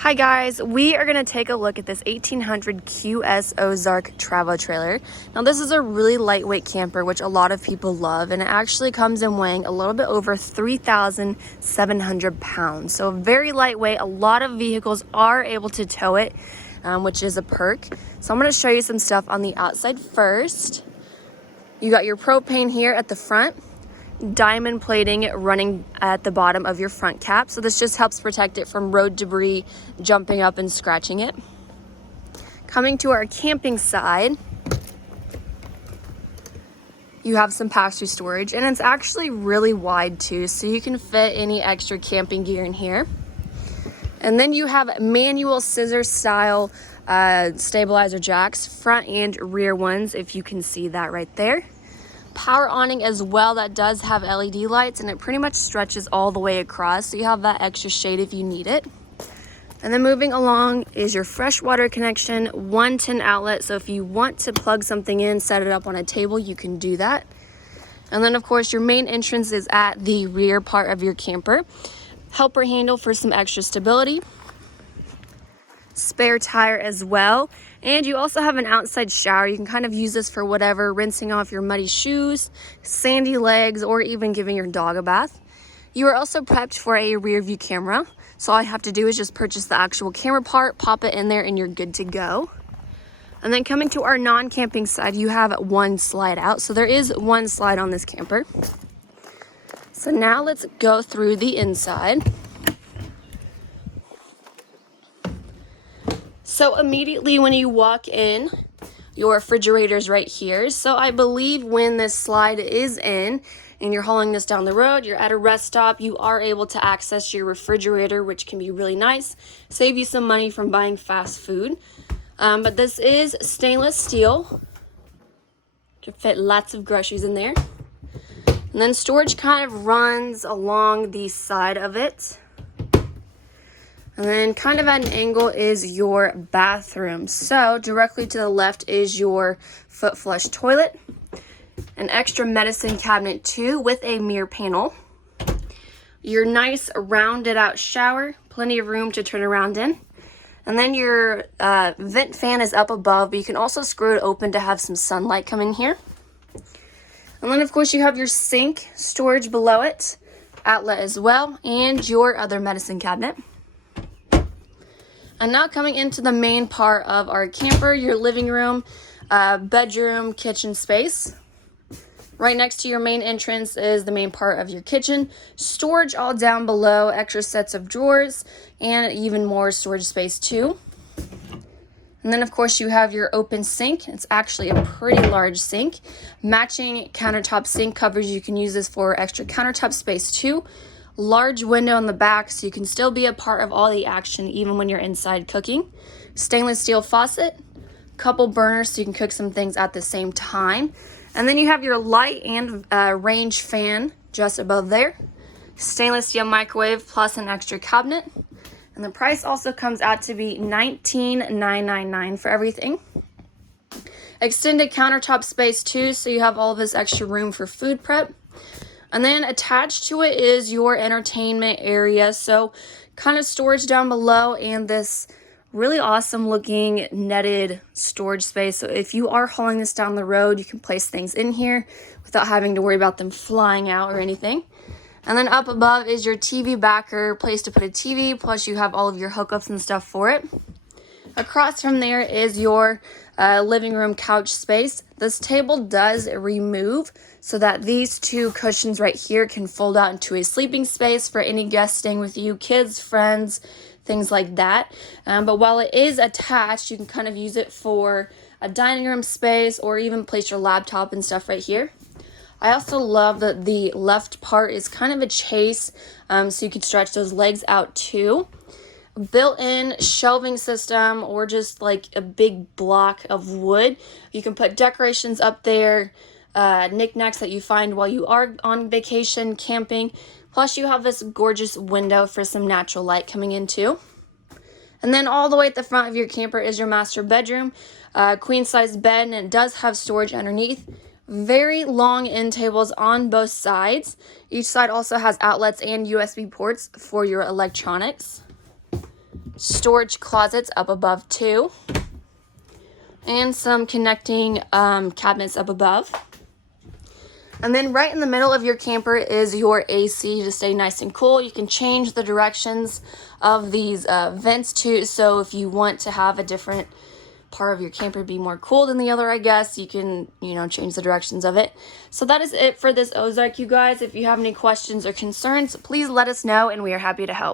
Hi guys, we are going to take a look at this 1800 QS Ozark travel trailer. Now this is a really lightweight camper which a lot of people love, and it actually comes in weighing a little bit over 3,700 pounds. So very lightweight. A lot of vehicles are able to tow it, which is a perk. So I'm going to show you some stuff on the outside first. You got your propane here at the front. Diamond plating running at the bottom of your front cap, so this just helps protect it from road debris jumping up and scratching it. Coming to our camping side, you have some pass-through storage, and it's actually really wide too, so you can fit any extra camping gear in here. And then you have manual scissor style stabilizer jacks, front and rear ones, if you can see that right there. Power awning as well that does have LED lights, and it pretty much stretches all the way across, so you have that extra shade if you need it. And then moving along is your fresh water connection, 110 outlet, so if you want to plug something in, set it up on a table, you can do that. And then of course your main entrance is at the rear part of your camper. Helper handle for some extra stability. Spare tire as well, and you also have an outside shower. You can kind of use this for whatever, rinsing off your muddy shoes, sandy legs, or even giving your dog a bath. You are also prepped for a rear view camera, so all you have to do is just purchase the actual camera part, pop it in there, and you're good to go. And then coming to our non-camping side, you have one slide out, so there is one slide on this camper. So now let's go through the inside. So immediately when you walk in, your refrigerator's right here. So I believe when this slide is in and you're hauling this down the road, you're at a rest stop, you are able to access your refrigerator, which can be really nice. Save you some money from buying fast food. But this is stainless steel to fit lots of groceries in there. And then storage kind of runs along the side of it. And then kind of at an angle is your bathroom. So directly to the left is your foot flush toilet. An extra medicine cabinet too with a mirror panel. Your nice rounded out shower, plenty of room to turn around in. And then your vent fan is up above, but you can also screw it open to have some sunlight come in here. And then of course you have your sink, storage below it, outlet as well, and your other medicine cabinet. And now coming into the main part of our camper, your living room, bedroom, kitchen space. Right next to your main entrance is the main part of your kitchen. Storage all down below, extra sets of drawers, and even more storage space too. And then of course you have your open sink. It's actually a pretty large sink. Matching countertop sink covers, you can use this for extra countertop space too. Large window in the back so you can still be a part of all the action even when you're inside cooking. Stainless steel faucet, couple burners so you can cook some things at the same time. And then you have your light and range fan just above there. Stainless steel microwave plus an extra cabinet. And the price also comes out to be $19,999 for everything. Extended countertop space too, so you have all this extra room for food prep. And then attached to it is your entertainment area. So kind of storage down below, and this really awesome looking netted storage space. So if you are hauling this down the road, you can place things in here without having to worry about them flying out or anything. And then up above is your TV backer, place to put a TV, plus you have all of your hookups and stuff for it. Across from there is your living room couch space. This table does remove so that these two cushions right here can fold out into a sleeping space for any guests staying with you, kids, friends, things like that. But while it is attached, you can kind of use it for a dining room space or even place your laptop and stuff right here. I also love that the left part is kind of a chase, so you can stretch those legs out too. Built-in shelving system, or just like a big block of wood. You can put decorations up there, knickknacks that you find while you are on vacation camping. Plus you have this gorgeous window for some natural light coming in too. And then all the way at the front of your camper is your master bedroom, queen size bed, and it does have storage underneath. Very long end tables on both sides. Each side also has outlets and USB ports for your electronics. storage closets up above too, and some connecting cabinets up above. And then right in the middle of your camper is your AC to stay nice and cool. You can change the directions of these vents too. So if you want to have a different part of your camper be more cool than the other, I guess, you can, change the directions of it. So that is it for this Ozark, you guys. If you have any questions or concerns, please let us know and we are happy to help.